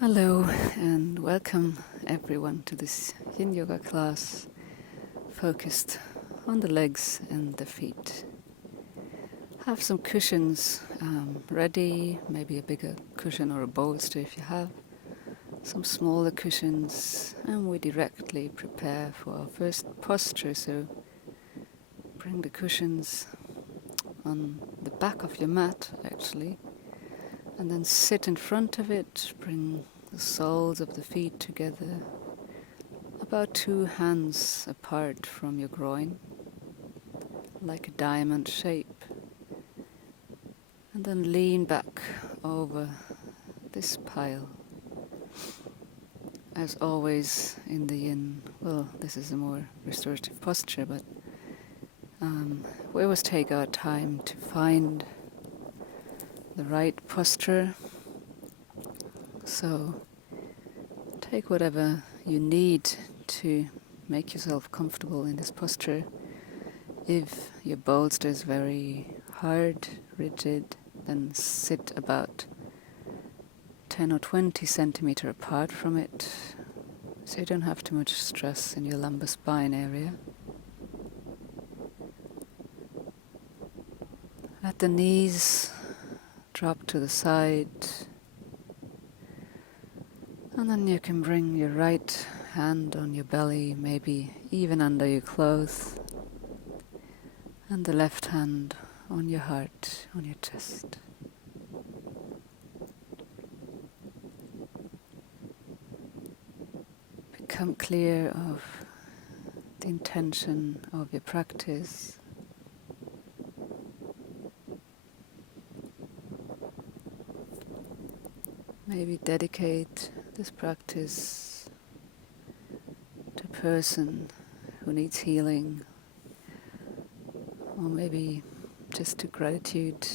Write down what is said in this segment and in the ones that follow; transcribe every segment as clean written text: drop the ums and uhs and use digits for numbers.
Hello and welcome everyone to this Yin Yoga class focused on the legs and the feet. Have some cushions ready, maybe a bigger cushion or a bolster if you have, some smaller cushions, and we directly prepare for our first posture. So bring the cushions on the back of your mat actually, and then sit in front of it. Bring the soles of the feet together, about 2 hands apart from your groin, like a diamond shape. And then lean back over this pile. As always in the Yin, well, this is a more restorative posture, but we always take our time to find the right posture. So take whatever you need to make yourself comfortable in this posture. If your bolster is very hard, rigid, then sit about 10 or 20 centimeter apart from it, so you don't have too much stress in your lumbar spine area. Let the knees drop to the side, and then you can bring your right hand on your belly, maybe even under your clothes, and the left hand on your heart, on your chest. Become clear of the intention of your practice. Maybe dedicate this practice to a person who needs healing, or maybe just to gratitude.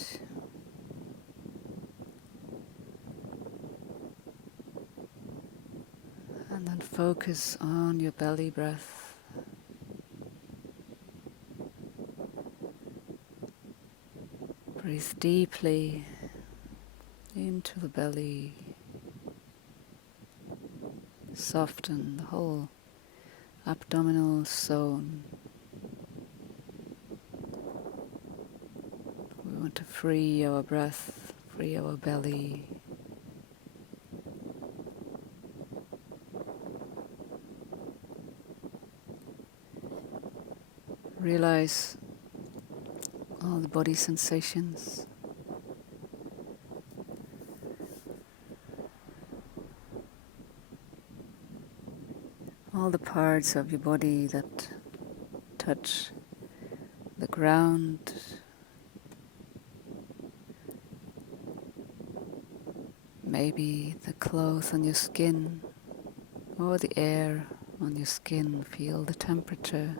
And then focus on your belly breath. Breathe deeply into the belly. Soften the whole abdominal zone. We want to free our breath, free our belly. Realize all the body sensations. All the parts of your body that touch the ground. Maybe the clothes on your skin or the air on your skin. Feel the temperature.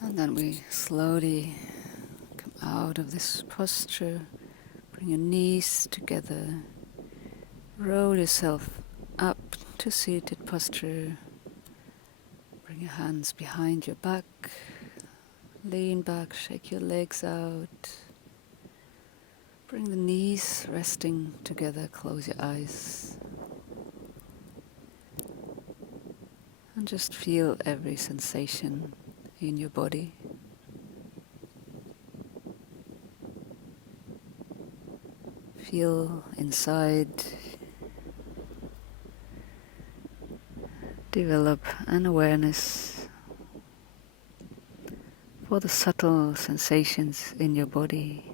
And then we slowly come out of this posture. Bring your knees together. Roll yourself up to seated posture. Bring your hands behind your back. Lean back, shake your legs out. Bring the knees resting together. Close your eyes. And just feel every sensation in your body. Feel inside. Develop an awareness for the subtle sensations in your body.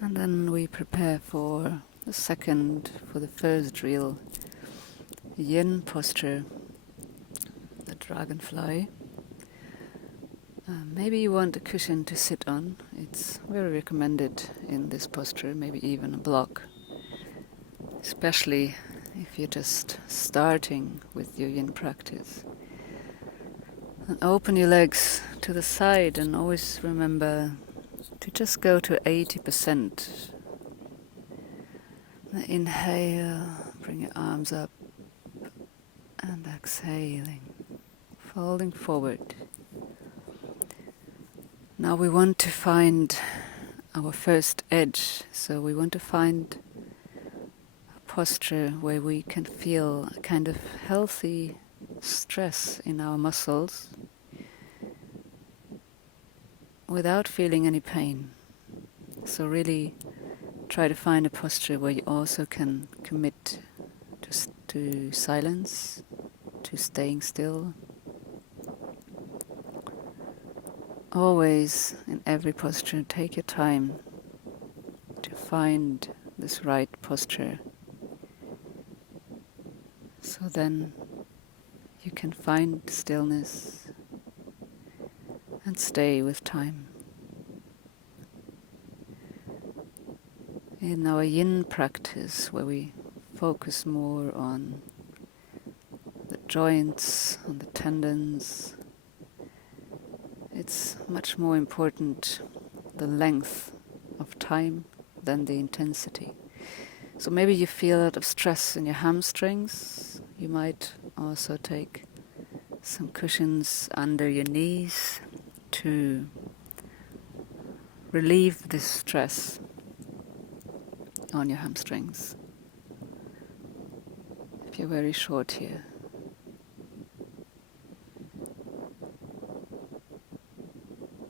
And then we prepare for the first drill, Yin posture, the dragonfly. Maybe you want a cushion to sit on. It's very recommended in this posture, maybe even a block, especially if you're just starting with your yin practice. And open your legs to the side and always remember to just go to 80%. Inhale, bring your arms up, and exhaling, folding forward. Now we want to find our first edge, so we want to find a posture where we can feel a kind of healthy stress in our muscles without feeling any pain. So really try to find a posture where you also can commit to silence, to staying still. Always, in every posture, take your time to find this right posture. So then you can find stillness and stay with time. In our yin practice, where we focus more on the joints, on the tendons, it's much more important the length of time than the intensity. So maybe you feel a lot of stress in your hamstrings. You might also take some cushions under your knees to relieve this stress on your hamstrings. If you're very short here.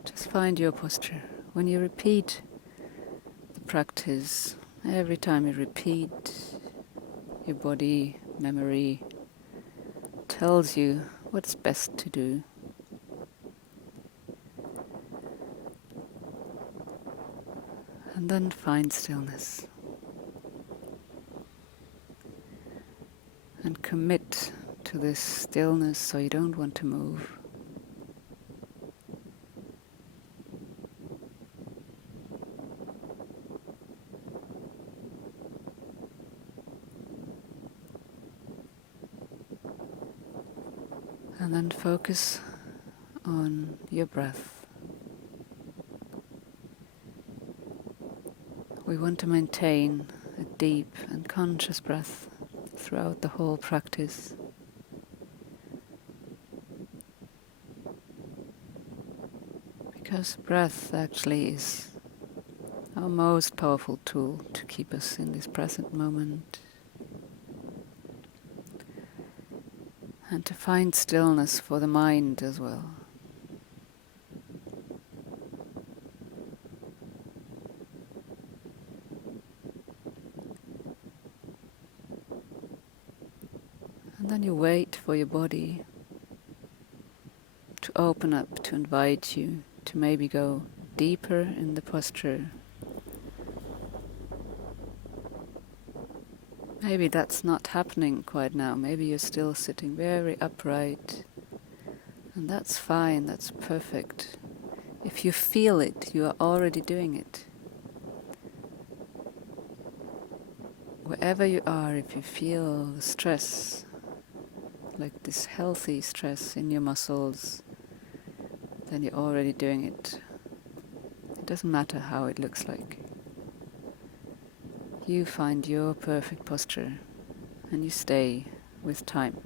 Just find your posture. When you repeat the practice, every time you repeat, your body, memory tells you what's best to do. And then find stillness. And commit to this stillness so you don't want to move. And then focus on your breath. We want to maintain a deep and conscious breath throughout the whole practice. Because breath actually is our most powerful tool to keep us in this present moment. And to find stillness for the mind as well. And then you wait for your body to open up, to invite you to maybe go deeper in the posture. Maybe that's not happening quite now. Maybe you're still sitting very upright. And that's fine, that's perfect. If you feel it, you are already doing it. Wherever you are, if you feel the stress, like this healthy stress in your muscles, then you're already doing it. It doesn't matter how it looks like. You find your perfect posture and you stay with time.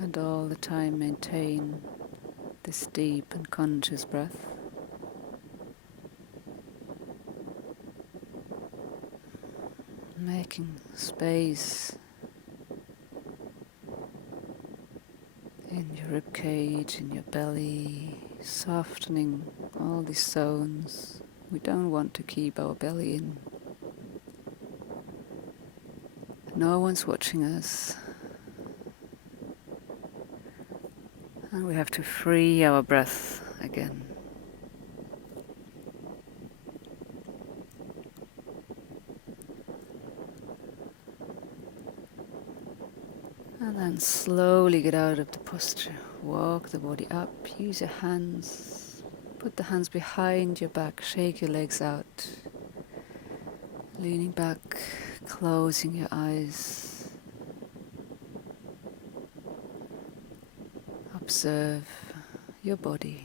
And all the time maintain this deep and conscious breath. Making space in your rib cage, in your belly, softening all these zones. We don't want to keep our belly in. No one's watching us. And we have to free our breath again. And then slowly get out of the posture. Walk the body up, use your hands. Put the hands behind your back, shake your legs out. Leaning back, closing your eyes. Observe your body.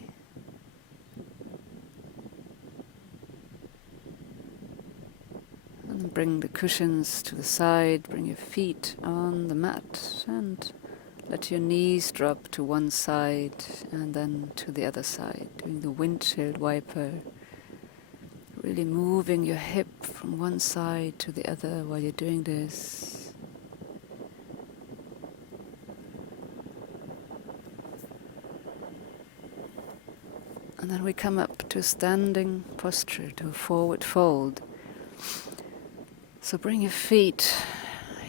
And then bring the cushions to the side, bring your feet on the mat and let your knees drop to one side and then to the other side, doing the windshield wiper. Really moving your hip from one side to the other while you're doing this. And then we come up to a standing posture, to a forward fold. So bring your feet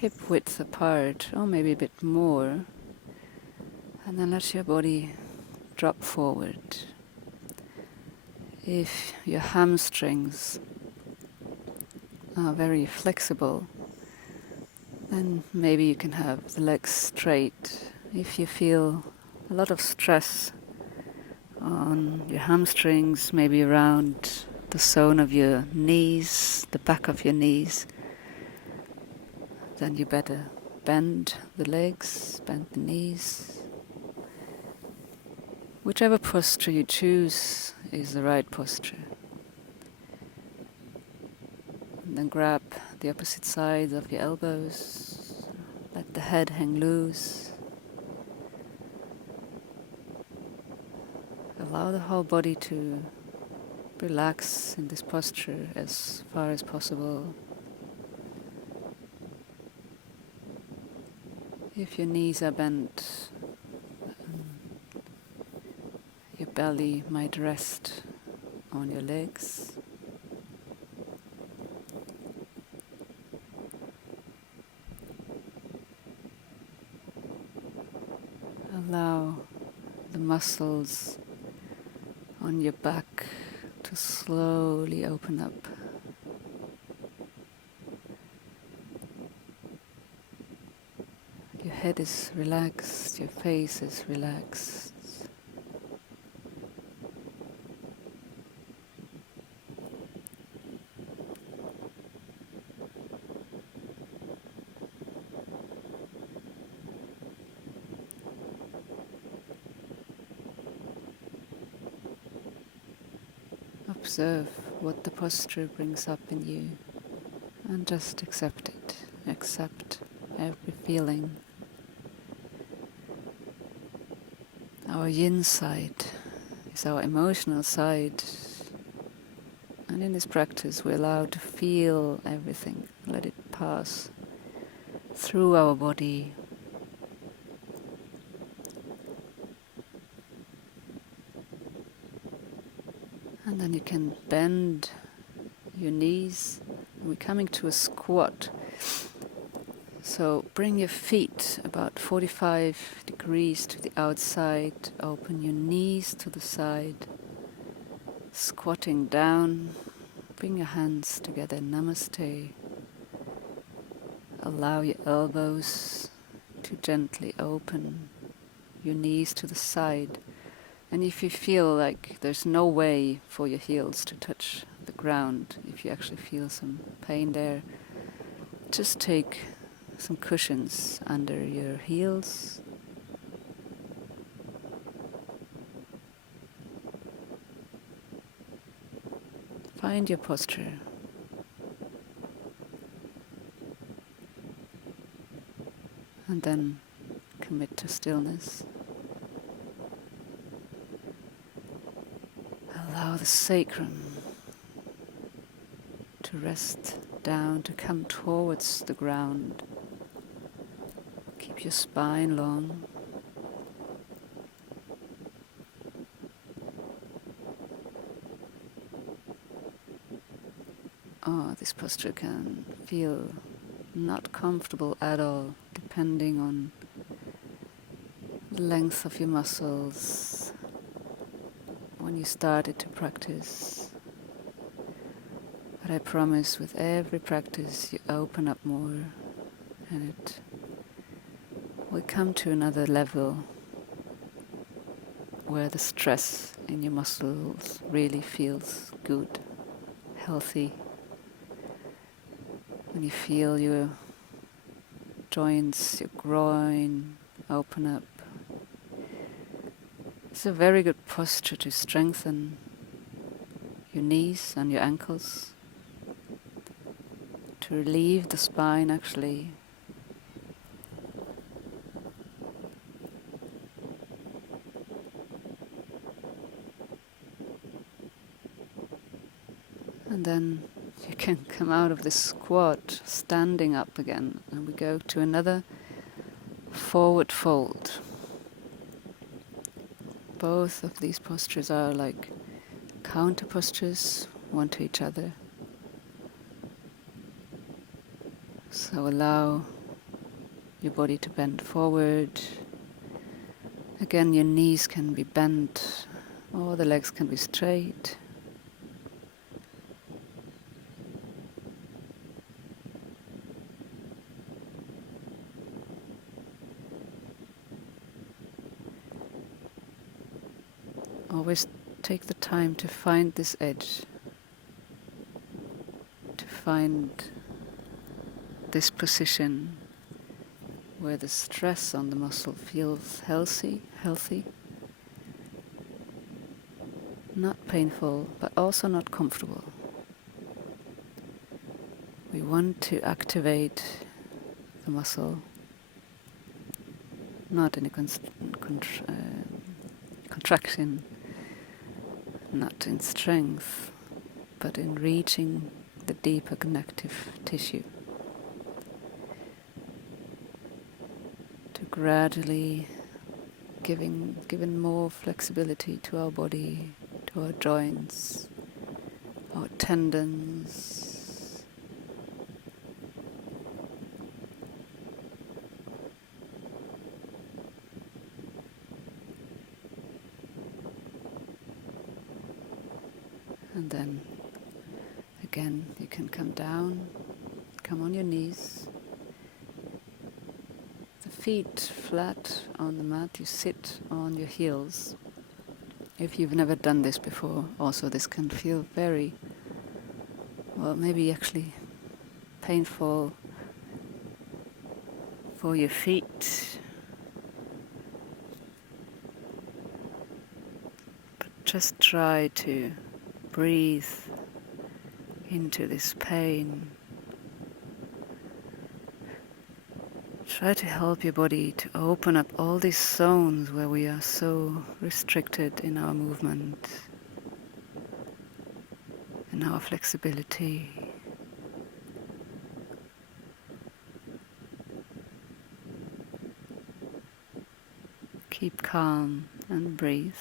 hip width apart, or maybe a bit more. And then let your body drop forward. If your hamstrings are very flexible, then maybe you can have the legs straight. If you feel a lot of stress on your hamstrings, maybe around the zone of your knees, the back of your knees, then you better bend the legs, bend the knees. Whichever posture you choose is the right posture. And then grab the opposite sides of your elbows, let the head hang loose. Allow the whole body to relax in this posture as far as possible. If your knees are bent, your belly might rest on your legs. Allow the muscles on your back to slowly open up. Your head is relaxed, your face is relaxed. Observe what the posture brings up in you and just accept it. Accept every feeling. Our yin side is our emotional side, and in this practice we're allowed to feel everything, let it pass through our body. And then you can bend your knees. We're coming to a squat. So bring your feet about 45 degrees to the outside. Open your knees to the side. Squatting down. Bring your hands together. Namaste. Allow your elbows to gently open. Your knees to the side. And if you feel like there's no way for your heels to touch the ground, if you actually feel some pain there, just take some cushions under your heels. Find your posture. And then commit to stillness. Allow the sacrum to rest down, to come towards the ground. Keep your spine long. This posture can feel not comfortable at all, depending on the length of your muscles when you started to practice. But I promise with every practice you open up more, and it will come to another level where the stress in your muscles really feels good, healthy. When you feel your joints, your groin open up. It's a very good posture to strengthen your knees and your ankles, to relieve the spine actually. And then you can come out of this squat, standing up again, and we go to another forward fold. Both of these postures are like counter postures, one to each other. So allow your body to bend forward. Again, your knees can be bent, or the legs can be straight. Always take the time to find this edge, to find this position where the stress on the muscle feels healthy, not painful, but also not comfortable. We want to activate the muscle, not in a contraction, not in strength, but in reaching the deeper connective tissue. To gradually giving more flexibility to our body, to our joints, our tendons. And then again you can come down, come on your knees, the feet flat on the mat, you sit on your heels. If you've never done this before, also this can feel very, well, maybe actually painful for your feet. But just try to breathe into this pain. Try to help your body to open up all these zones where we are so restricted in our movement, in our flexibility. Keep calm and breathe.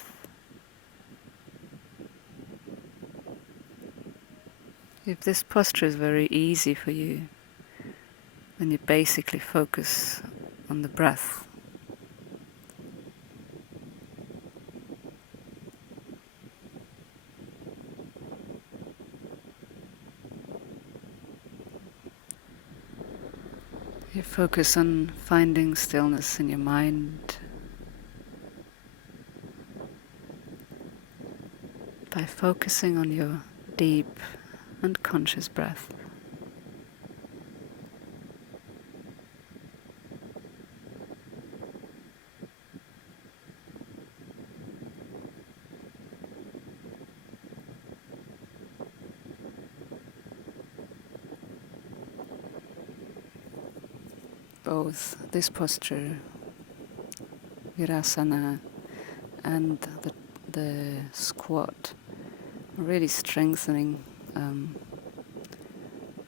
If this posture is very easy for you, then you basically focus on the breath. You focus on finding stillness in your mind by focusing on your deep and conscious breath. Both this posture, virasana, and the squat, really strengthening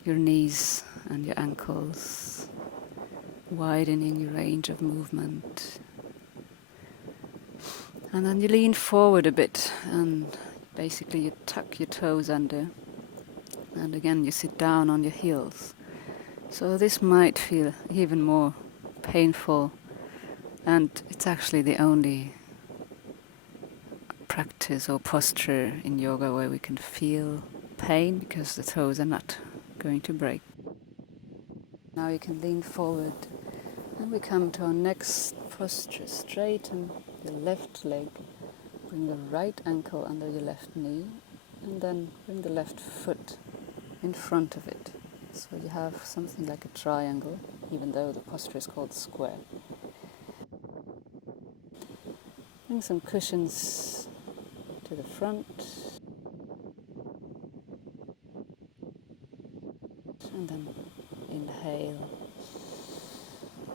your knees and your ankles, widening your range of movement. And then you lean forward a bit and basically you tuck your toes under, and again you sit down on your heels. So this might feel even more painful, and it's actually the only practice or posture in yoga where we can feel pain, because the toes are not going to break. Now you can lean forward, and we come to our next posture. Straighten your left leg, bring the right ankle under your left knee, and then bring the left foot in front of it. So you have something like a triangle, even though the posture is called square. Bring some cushions to the front, and then inhale.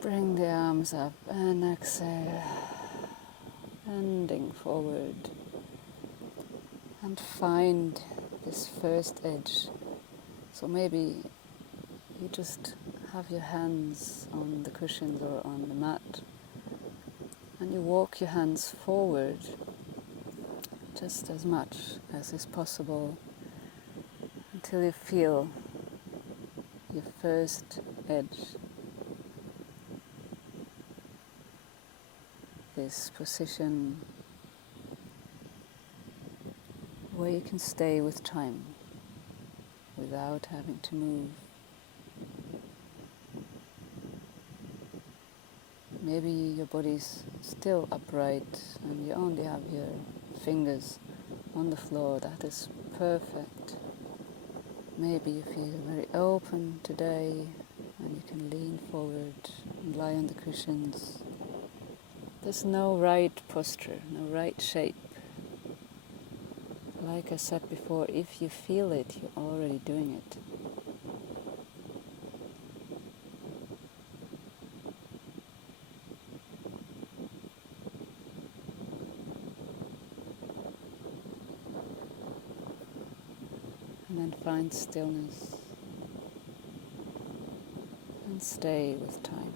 Bring the arms up and exhale, bending forward, and find this first edge. So maybe you just have your hands on the cushions or on the mat, and you walk your hands forward just as much as is possible until you feel your first edge. This position where you can stay with time without having to move. Maybe your body's still upright and you only have your fingers on the floor. That is perfect. Maybe you feel very open today and you can lean forward and lie on the cushions. There's no right posture, no right shape. Like I said before, if you feel it, you're already doing it. And then find stillness and stay with time.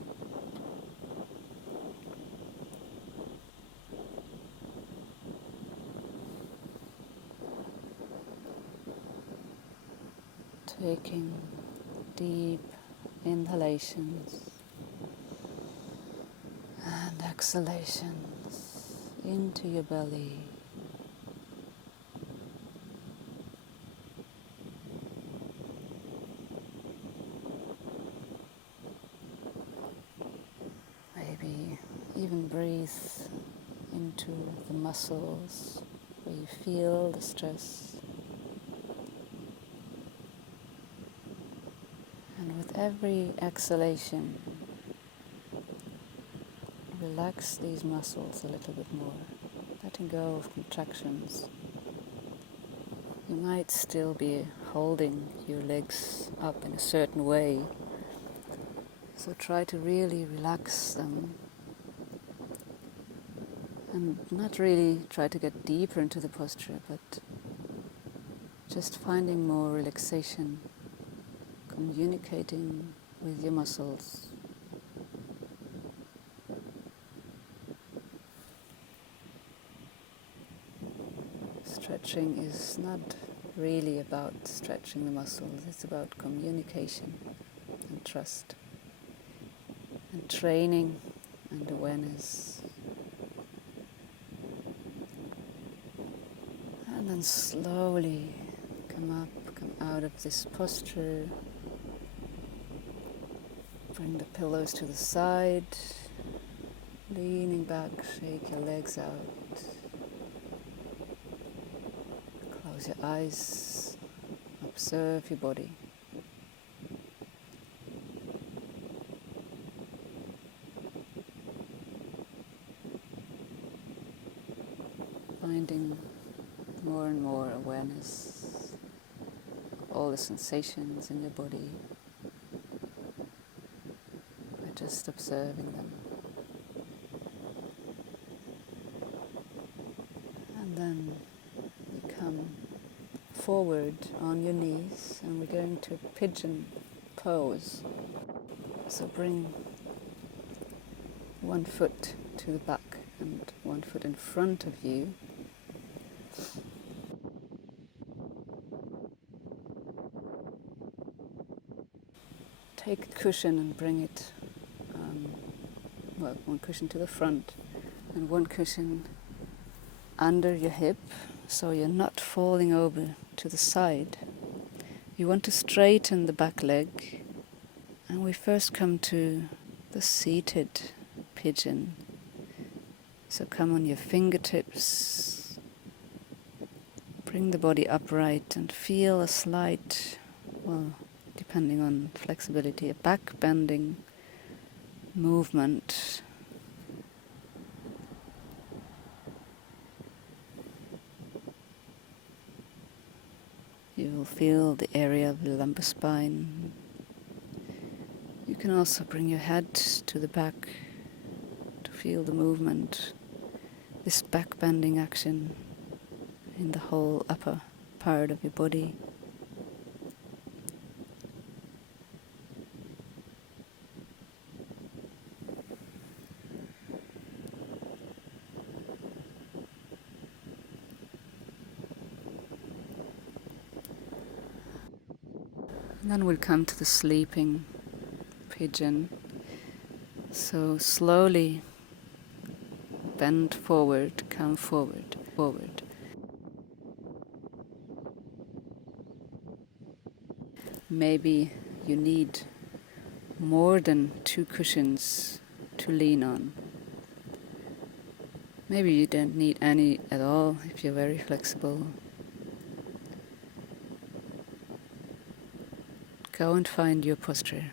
Taking deep inhalations and exhalations into your belly. Maybe even breathe into the muscles where you feel the stress. And with every exhalation, relax these muscles a little bit more, letting go of contractions. You might still be holding your legs up in a certain way, so try to really relax them and not really try to get deeper into the posture, but just finding more relaxation, communicating with your muscles. Stretching is not really about stretching the muscles, it's about communication and trust and training and awareness. And then slowly come out of this posture. Bring the pillows to the side, leaning back, shake your legs out. Close your eyes, observe your body. Finding more and more awareness of all the sensations in your body by just observing them. And then you come forward on your knees and we're going to pigeon pose. So bring one foot to the back and one foot in front of you. take a cushion and bring it, one cushion to the front and one cushion under your hip, so you're not falling over to the side. You want to straighten the back leg, and we first come to the seated pigeon. So come on your fingertips, bring the body upright and feel a slight, depending on flexibility, a back bending movement. You will feel the area of the lumbar spine. You can also bring your head to the back to feel the movement, this back bending action in the whole upper part of your body. And then we'll come to the sleeping pigeon. So slowly bend forward, come forward, forward. Maybe you need more than 2 cushions to lean on. Maybe you don't need any at all if you're very flexible. Go and find your posture.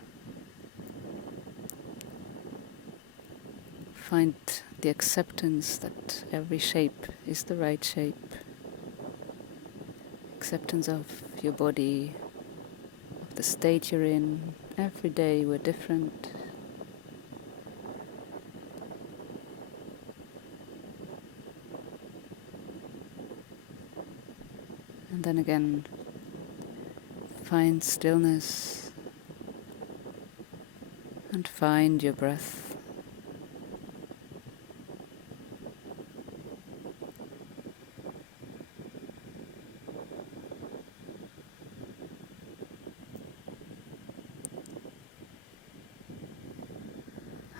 Find the acceptance that every shape is the right shape. Acceptance of your body, of the state you're in. Every day we're different. And then again, find stillness and find your breath.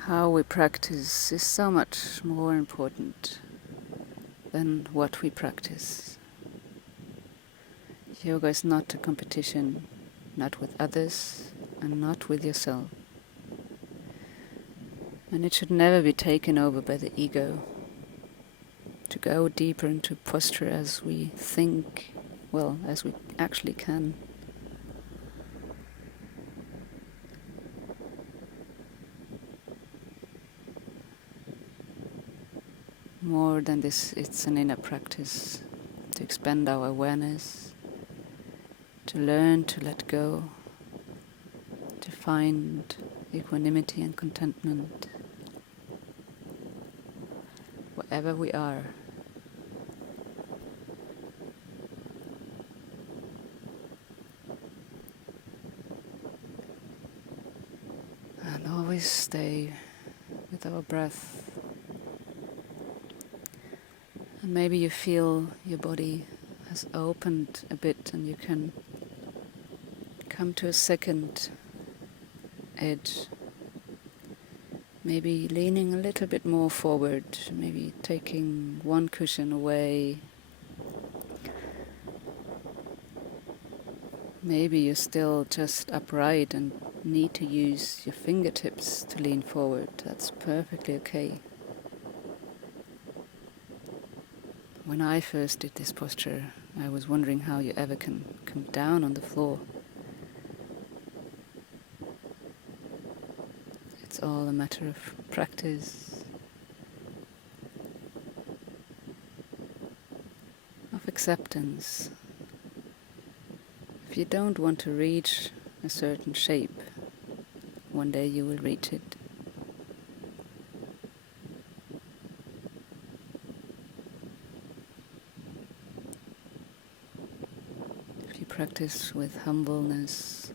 How we practice is so much more important than what we practice. Yoga is not a competition, not with others and not with yourself. And it should never be taken over by the ego to go deeper into posture as we think, as we actually can. More than this, it's an inner practice to expand our awareness, to learn to let go, to find equanimity and contentment wherever we are. And always stay with our breath. And maybe you feel your body has opened a bit and you can come to a second edge. Maybe leaning a little bit more forward, maybe taking one cushion away. Maybe you're still just upright and need to use your fingertips to lean forward. That's perfectly okay. When I first did this posture, I was wondering how you ever can come down on the floor. It's all a matter of practice, of acceptance. If you don't want to reach a certain shape, one day you will reach it. If you practice with humbleness,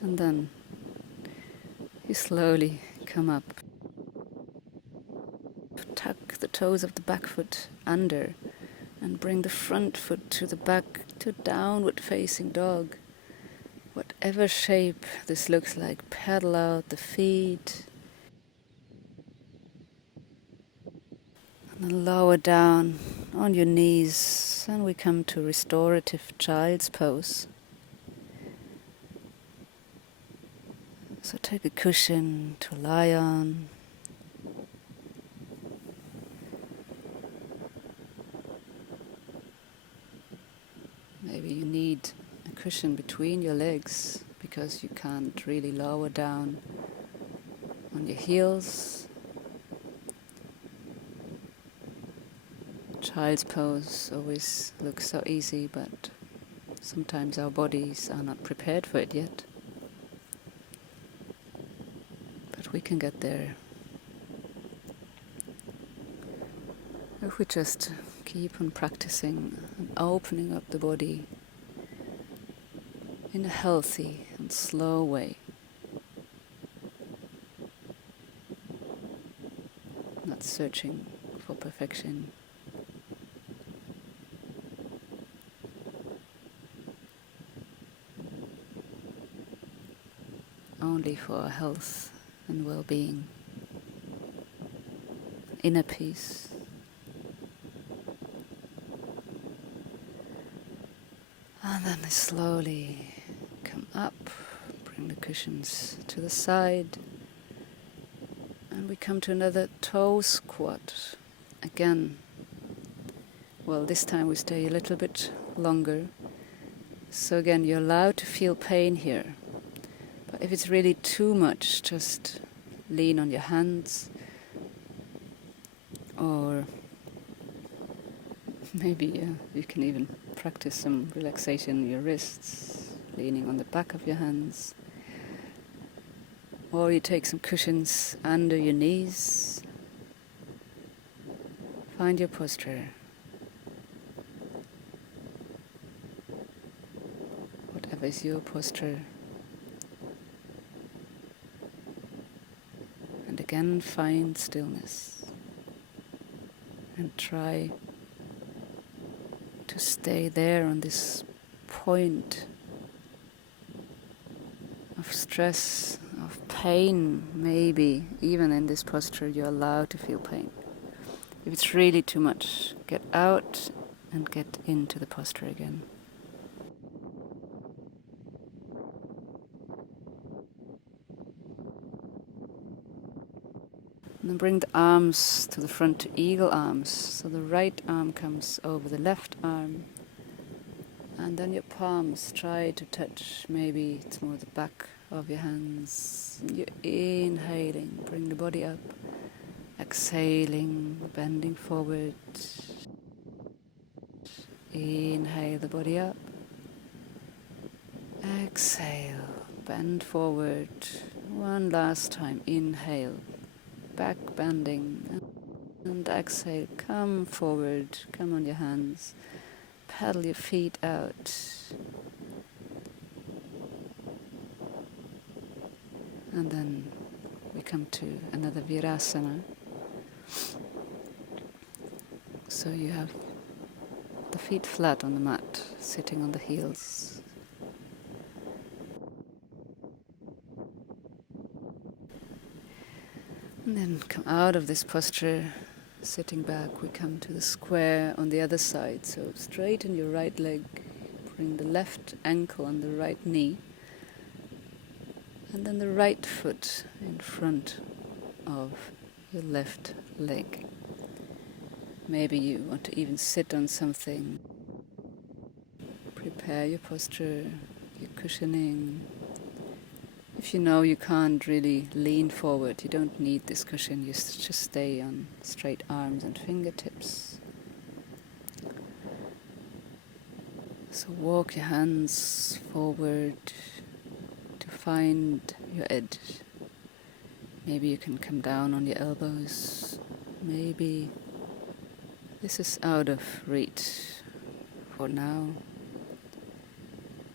and then you slowly come up. Tuck the toes of the back foot under and bring the front foot to the back to downward facing dog. whatever shape this looks like, pedal out the feet and then lower down on your knees, and we come to restorative child's pose. So take a cushion to lie on. Maybe you need a cushion between your legs because you can't really lower down on your heels. Child's pose always looks so easy, but sometimes our bodies are not prepared for it yet. But we can get there if we just keep on practicing and opening up the body in a healthy and slow way. Not searching for perfection. Only for health and well-being, inner peace. And then slowly come up, bring the cushions to the side, and we come to another toe squat. Again, well, this time we stay a little bit longer. So again, you're allowed to feel pain here. But if it's really too much, just lean on your hands, or maybe you can even practice some relaxation in your wrists, leaning on the back of your hands. Or you take some cushions under your knees. Find your posture. Whatever is your posture. And again, find stillness. And try to stay there on this point of stress, of pain. Maybe even in this posture you're allowed to feel pain. If it's really too much, get out and get into the posture again. And then bring the arms to the front to eagle arms. So the right arm comes over the left arm. And then your palms try to touch. Maybe it's more the back of your hands. You're inhaling, bring the body up. Exhaling, bending forward. Inhale the body up. Exhale, bend forward. One last time, inhale. Back bending, and exhale, come forward, come on your hands, pedal your feet out, and then we come to another virasana. So you have the feet flat on the mat, sitting on the heels. And then come out of this posture, sitting back, we come to the square on the other side. So straighten your right leg, bring the left ankle on the right knee, and then the right foot in front of your left leg. Maybe you want to even sit on something. Prepare your posture, your cushioning. If you know you can't really lean forward, you don't need this cushion, you just stay on straight arms and fingertips. So walk your hands forward to find your edge. Maybe you can come down on your elbows. Maybe this is out of reach for now.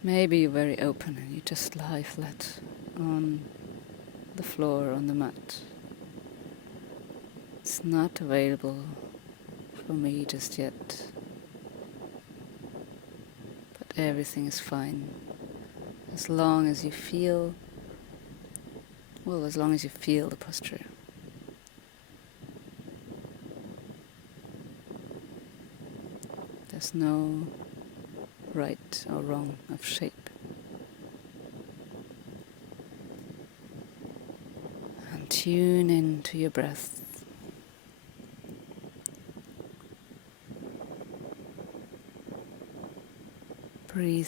Maybe you're very open and you just lie flat on the floor, on the mat. It's not available for me just yet, but everything is fine as long as you feel, as long as you feel the posture. There's no right or wrong of shape. And tune into your breath. Breathe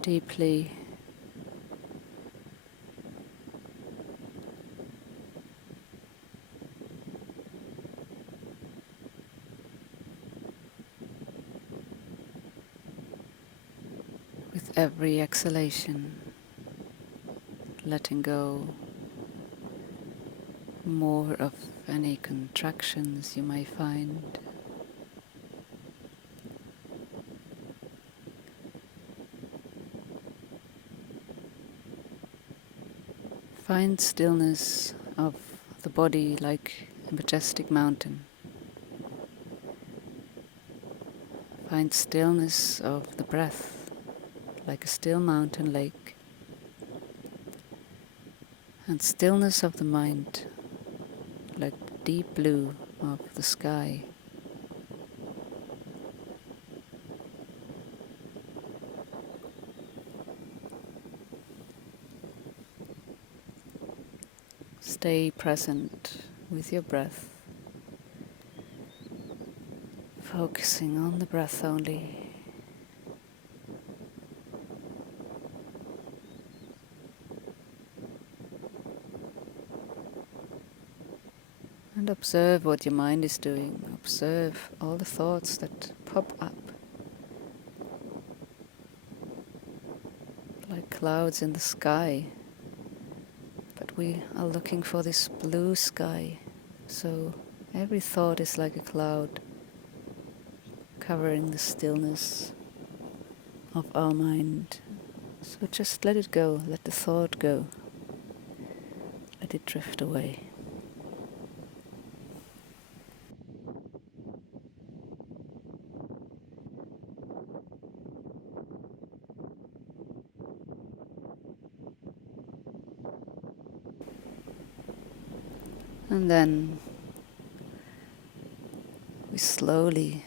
deeply. With every exhalation, letting go more of any contractions you may find. Find stillness of the body like a majestic mountain. Find stillness of the breath like a still mountain lake. And stillness of the mind like deep blue of the sky. Stay present with your breath, focusing on the breath only. And observe what your mind is doing. Observe all the thoughts that pop up like clouds in the sky. But we are looking for this blue sky. So every thought is like a cloud covering the stillness of our mind. So just let it go, let the thought go. Let it drift away. And then we slowly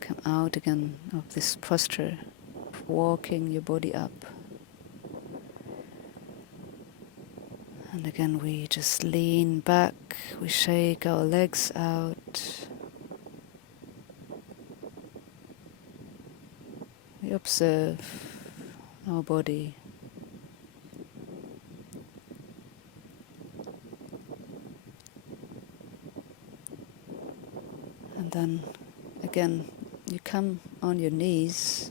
come out again of this posture, walking your body up. And again we just lean back, we shake our legs out. We observe our body. And then again you come on your knees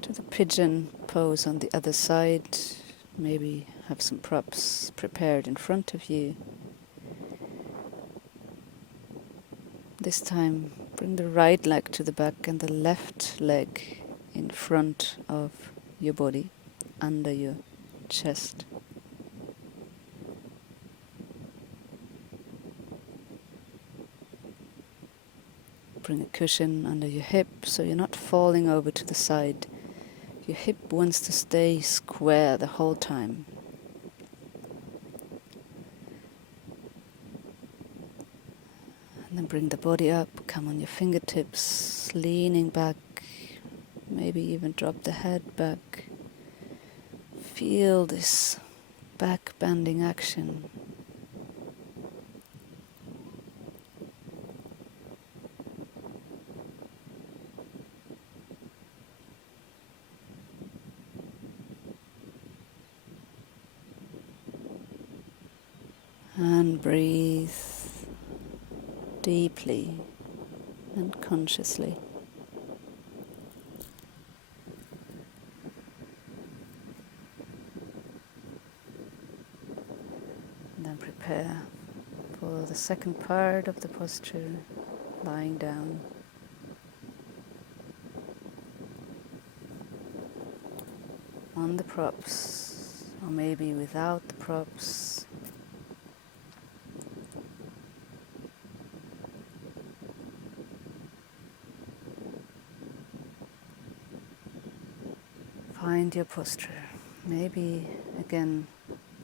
to the pigeon pose on the other side. Maybe have some props prepared in front of you. This time bring the right leg to the back and the left leg in front of your body, under your chest. Bring a cushion under your hip so you're not falling over to the side. Your hip wants to stay square the whole time. And then bring the body up, come on your fingertips, leaning back, maybe even drop the head back. Feel this back bending action. And breathe deeply and consciously. And then prepare for the second part of the posture, lying down. On the props, or maybe without the props. Find your posture. Maybe again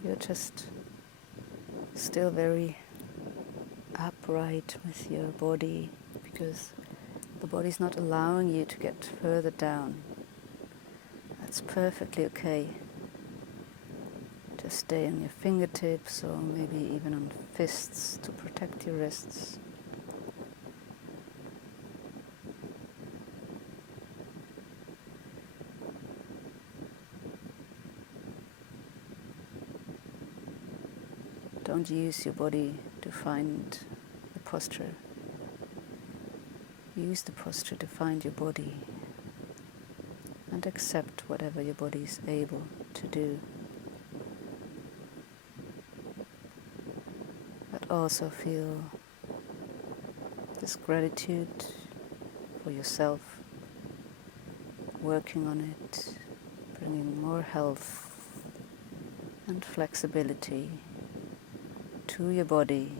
you're just still very upright with your body because the body's not allowing you to get further down. That's perfectly okay. Just stay on your fingertips or maybe even on fists to protect your wrists. Don't use your body to find the posture. Use the posture to find your body and accept whatever your body is able to do. But also feel this gratitude for yourself, working on it, bringing more health and flexibility to your body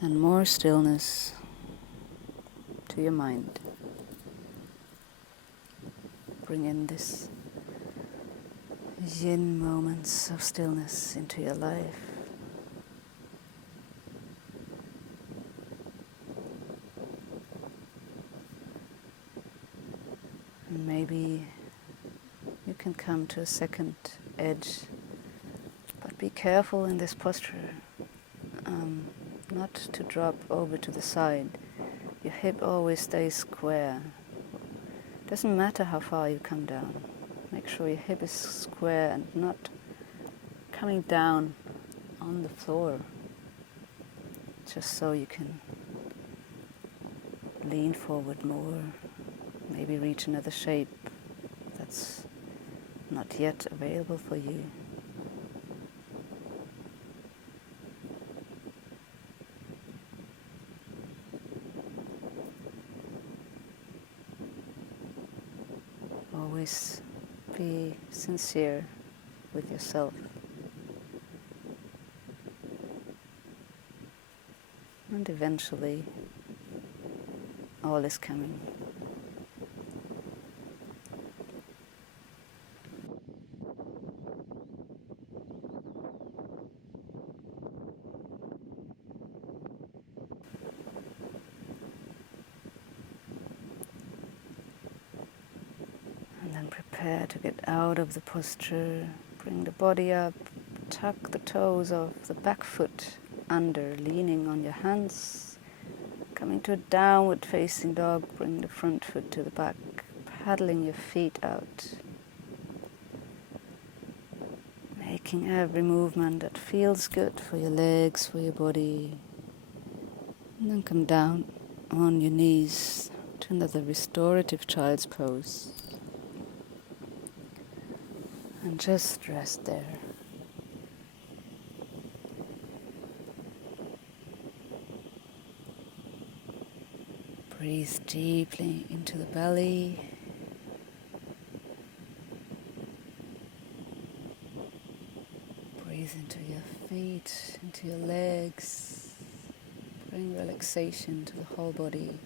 and more stillness to your mind. Bring in this yin moments of stillness into your life. And maybe you can come to a second edge, but be careful in this posture not to drop over to the side. Your hip always stays square. Doesn't matter how far you come down. Make sure your hip is square and not coming down on the floor, just so you can lean forward more, maybe reach another shape that's not yet available for you. Always be sincere with yourself. And eventually, all is coming. And then prepare to get out of the posture. Bring the body up, tuck the toes of the back foot under, leaning on your hands. Coming to a downward facing dog, bring the front foot to the back, paddling your feet out. Making every movement that feels good for your legs, for your body. And then come down on your knees to another restorative child's pose. And just rest there. Breathe deeply into the belly. Breathe into your feet, into your legs. Bring relaxation to the whole body.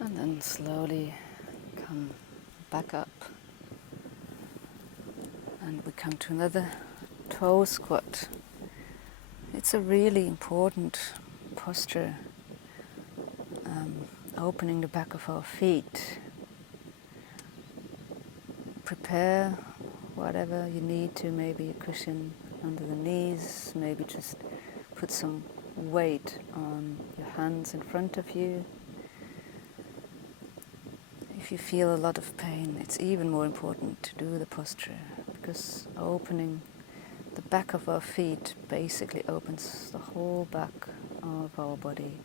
And then slowly come back up. And we come to another toe squat. It's a really important posture. Opening the back of our feet. Prepare whatever you need to, maybe a cushion under the knees, maybe just put some weight on your hands in front of you. If you feel a lot of pain, it's even more important to do the posture, because opening the back of our feet basically opens the whole back of our body.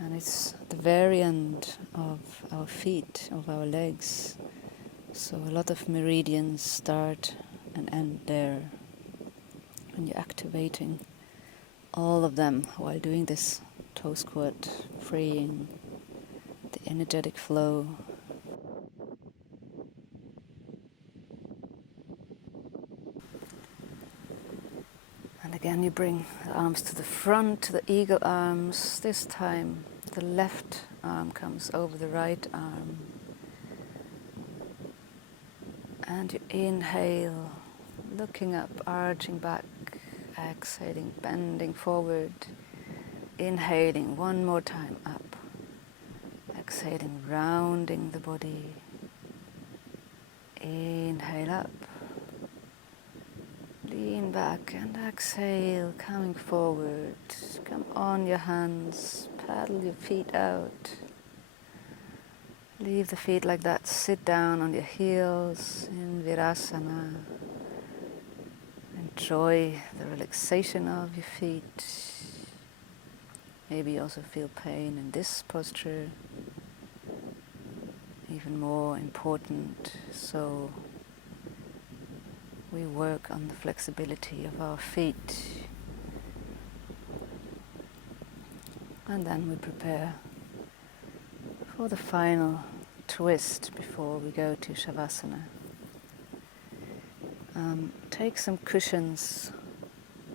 And it's the very end of our feet, of our legs. So a lot of meridians start and end there. When you're activating all of them while doing this toe squat, freeing the energetic flow. And again you bring the arms to the front, to the eagle arms. This time the left arm comes over the right arm. And you inhale, looking up, arching back, exhaling, bending forward. Inhaling one more time up. Exhaling, rounding the body. Inhale up. Lean back and exhale, coming forward. Come on your hands, paddle your feet out. Leave the feet like that, sit down on your heels in Virasana. Enjoy the relaxation of your feet. Maybe you also feel pain in this posture. Even more important, so we work on the flexibility of our feet. And then we prepare for the final twist before we go to Shavasana. Take some cushions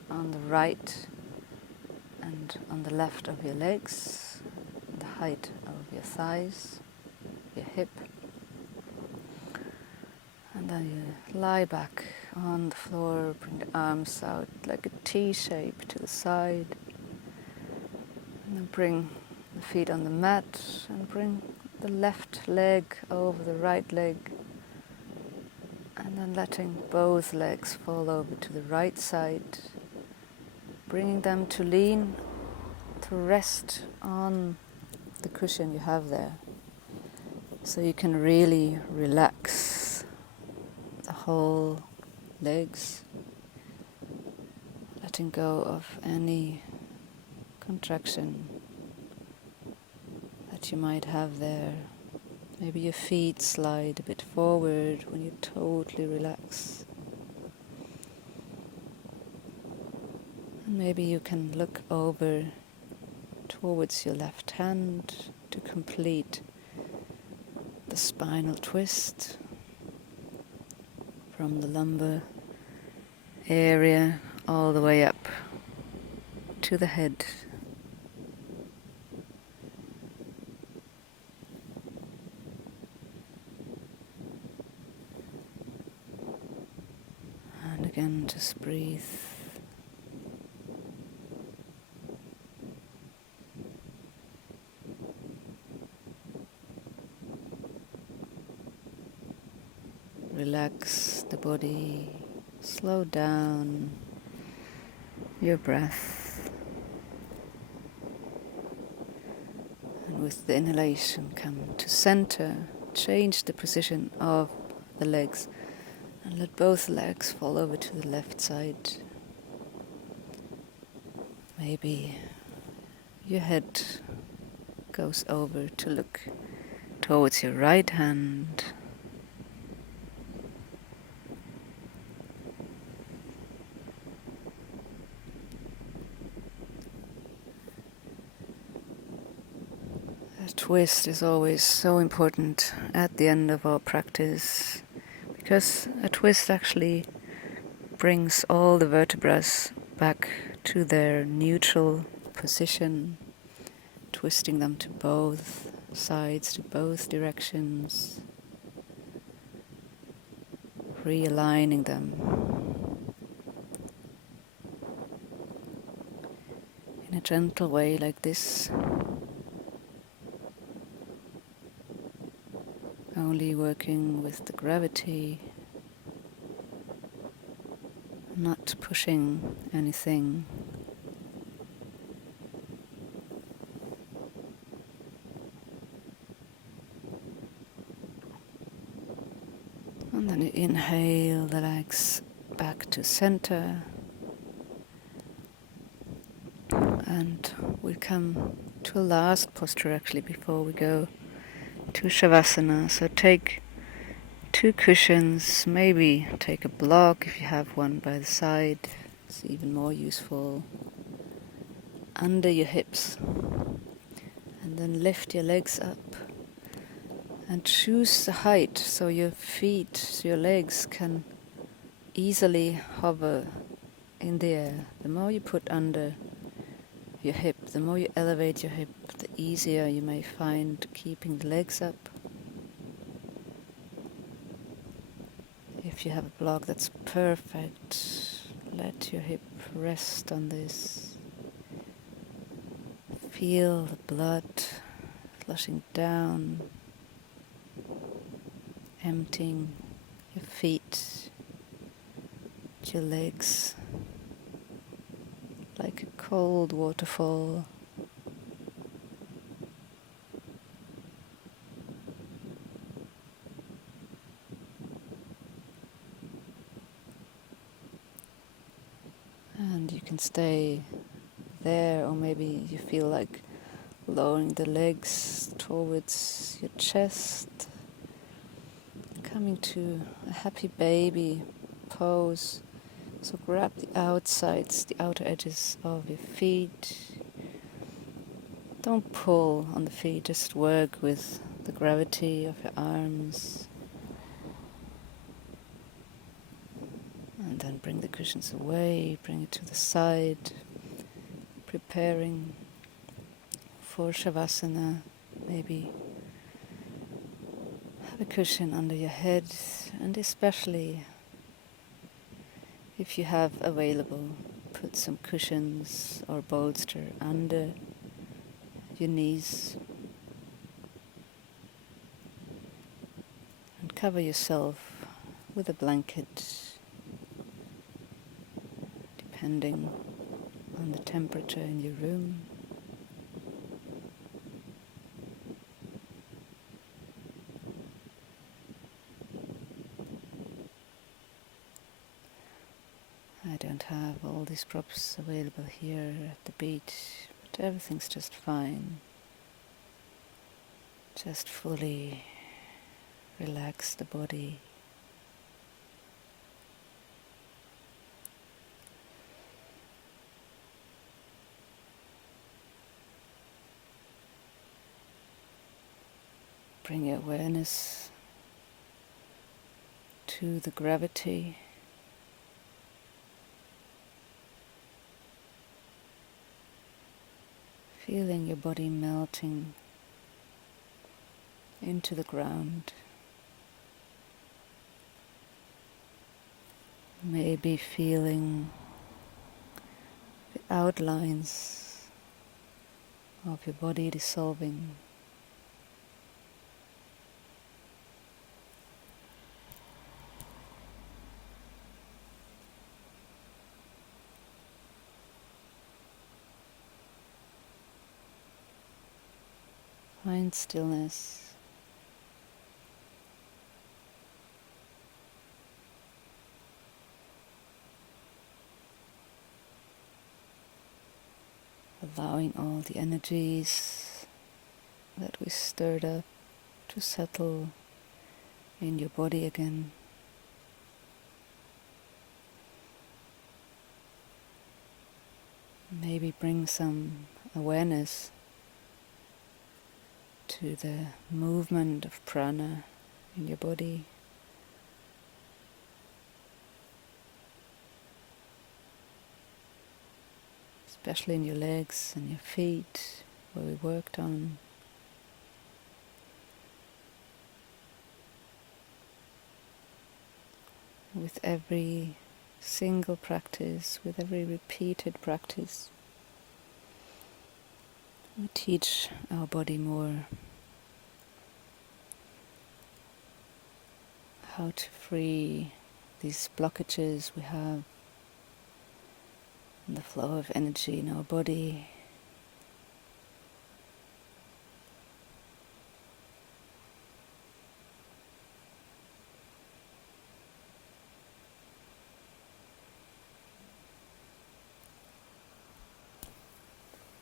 on the right and on the left of your legs, the height of your thighs, your hip. And then you lie back on the floor, bring the arms out like a T shape to the side. And then bring the feet on the mat and bring the left leg over the right leg. And then letting both legs fall over to the right side. Bringing them to lean, to rest on the cushion you have there. So you can really relax the whole legs, letting go of any contraction that you might have there. Maybe your feet slide a bit forward when you totally relax. And maybe you can look over towards your left hand to complete the spinal twist from the lumbar area all the way up to the head. And again, just breathe. Relax the body, slow down your breath, and with the inhalation come to center, change the position of the legs and let both legs fall over to the left side. Maybe your head goes over to look towards your right hand. A twist is always so important at the end of our practice, because a twist actually brings all the vertebrae back to their neutral position, twisting them to both sides, to both directions, realigning them. In a gentle way like this, only working with the gravity, not pushing anything. And then you inhale the legs back to center. And we come to a last posture actually before we go to Shavasana. So take 2 cushions, maybe take a block if you have one by the side. It's even more useful. under your hips. And then lift your legs up and choose the height so your feet, so your legs can easily hover in the air. The more you put under your hip, the more you elevate your hip, the easier you may find keeping the legs up. If you have a block, that's perfect. Let your hip rest on this. Feel the blood flushing down, emptying your feet, your legs, like a cold waterfall. And you can stay there, or maybe you feel like lowering the legs towards your chest, coming to a happy baby pose. So grab the outsides, the outer edges of your feet. Don't pull on the feet, just work with the gravity of your arms. And then bring the cushions away, bring it to the side, preparing for Shavasana. Maybe have a cushion under your head, and especially if you have available, put some cushions or bolster under your knees and cover yourself with a blanket, depending on the temperature in your room. I don't have all these props available here at the beach, but everything's just fine. Just fully relax the body. Bring your awareness to the gravity. Feeling your body melting into the ground. Maybe feeling the outlines of your body dissolving. Find stillness. Allowing all the energies that we stirred up to settle in your body again. Maybe bring some awareness to the movement of prana in your body. Especially in your legs and your feet, where we worked on. With every single practice, with every repeated practice, we teach our body more how to free these blockages we have in the flow of energy in our body.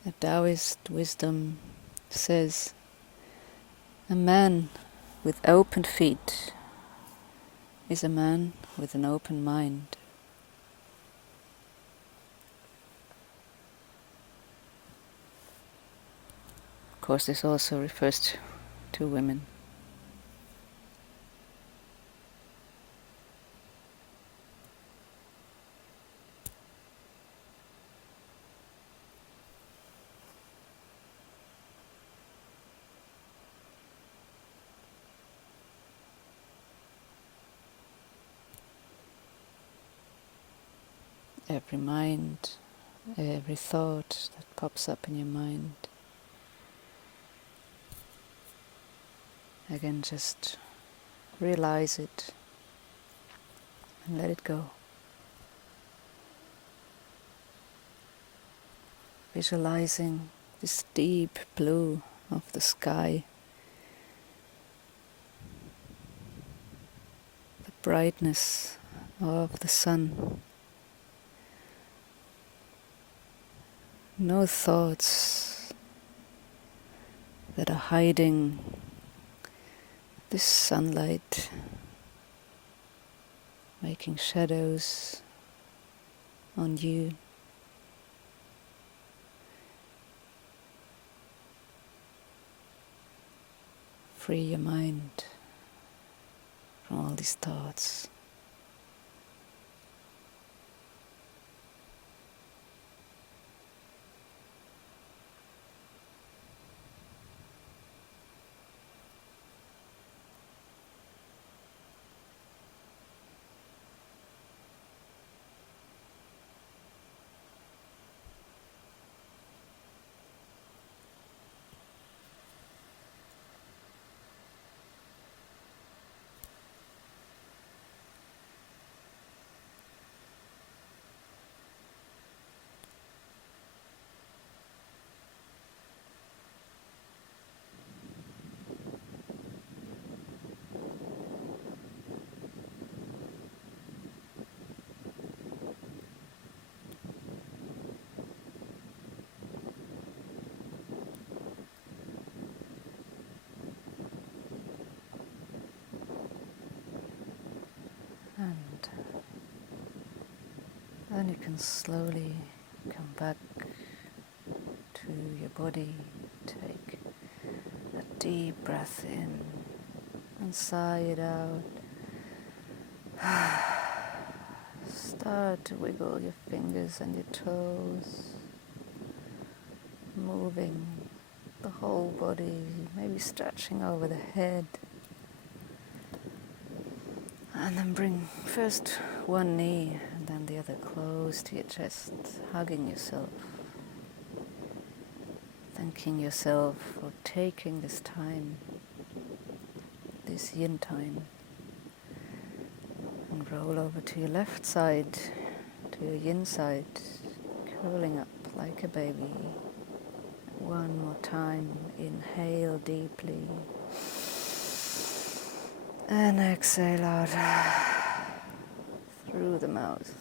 The Taoist wisdom says, a man with open feet is a man with an open mind. course, this also refers to women. Every mind, every thought that pops up in your mind, again, just realize it and let it go. Visualizing this deep blue of the sky, the brightness of the sun. No thoughts that are hiding this sunlight, making shadows on you. Free your mind from all these thoughts. And then you can slowly come back to your body. Take a deep breath in and sigh it out. Start to wiggle your fingers and your toes, moving the whole body, maybe stretching over the head. And then bring first one knee and then the other close to your chest, hugging yourself. Thanking yourself for taking this time, this yin time. And roll over to your left side, to your yin side, curling up like a baby. One more time, inhale deeply. And exhale out through the mouth,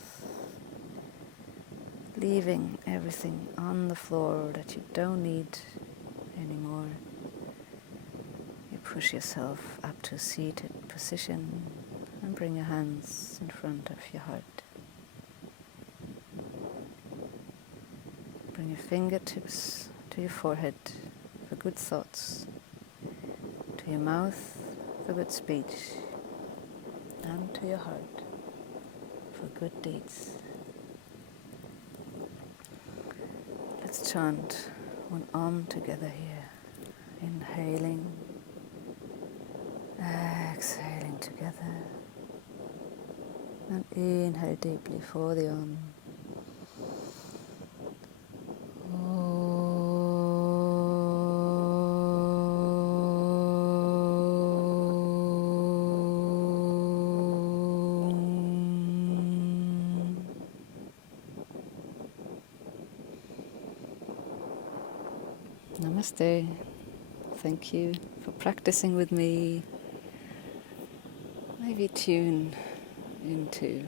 leaving everything on the floor that you don't need anymore. You push yourself up to a seated position and bring your hands in front of your heart. Bring your fingertips to your forehead for good thoughts, to your mouth for good speech, and to your heart for good deeds. Let's chant one Om together here. Inhaling, exhaling together. And inhale deeply for the Om. Namaste. Thank you for practicing with me. Maybe tune into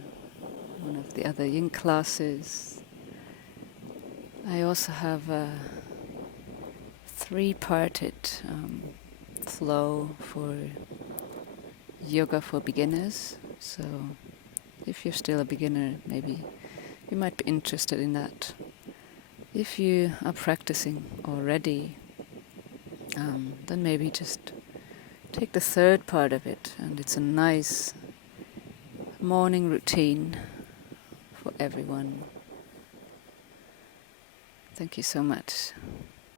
one of the other yin classes. I also have a three-parted flow for yoga for beginners. So if you're still a beginner, maybe you might be interested in that. If you are practicing already, then maybe just take the third part of it, and it's a nice morning routine for everyone. Thank you so much.